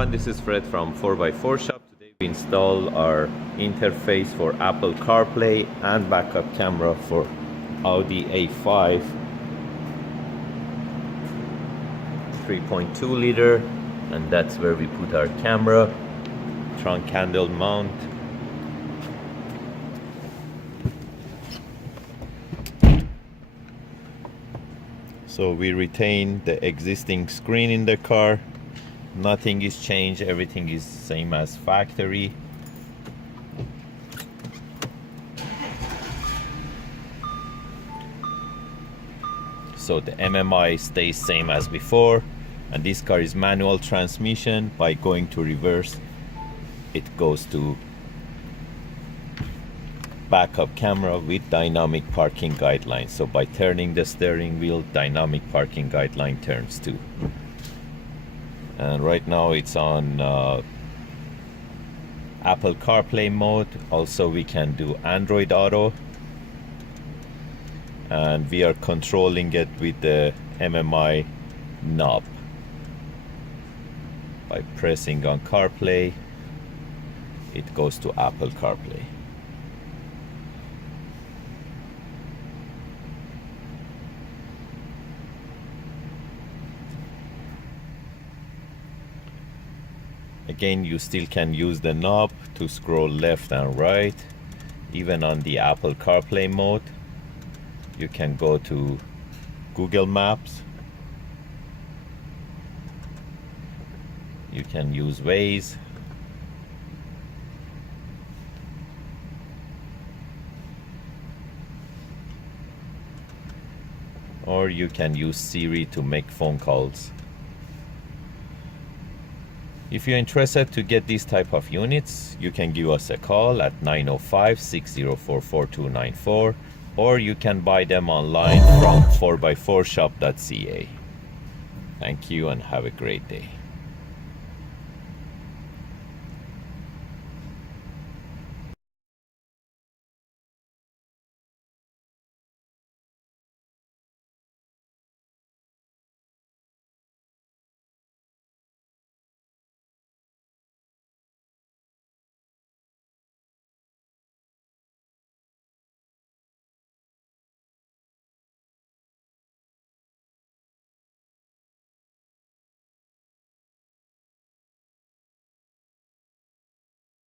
everyone, this is Fred from 4x4 Shop. Today we install our interface for Apple CarPlay and backup camera for Audi A5 3.2 liter, and that's where we put our camera, trunk handle mount. So we retain the existing screen in the car. Nothing is changed, everything is same as factory. So the MMI stays same as before, and this car is manual transmission. By going to reverse, it goes to backup camera with dynamic parking guidelines. So by turning the steering wheel, dynamic parking guideline turns too. And right now it's on Apple CarPlay mode. Also we can do Android Auto, and we are controlling it with the MMI knob. By pressing on CarPlay, it goes to Apple CarPlay. Again, you still can use the knob to scroll left and right. Even on the Apple CarPlay mode, you can go to Google Maps. You can use Waze. Or you can use Siri to make phone calls. If you're interested to get these type of units, you can give us a call at 905-604-4294, or you can buy them online from 4x4shop.ca. Thank you and have a great day.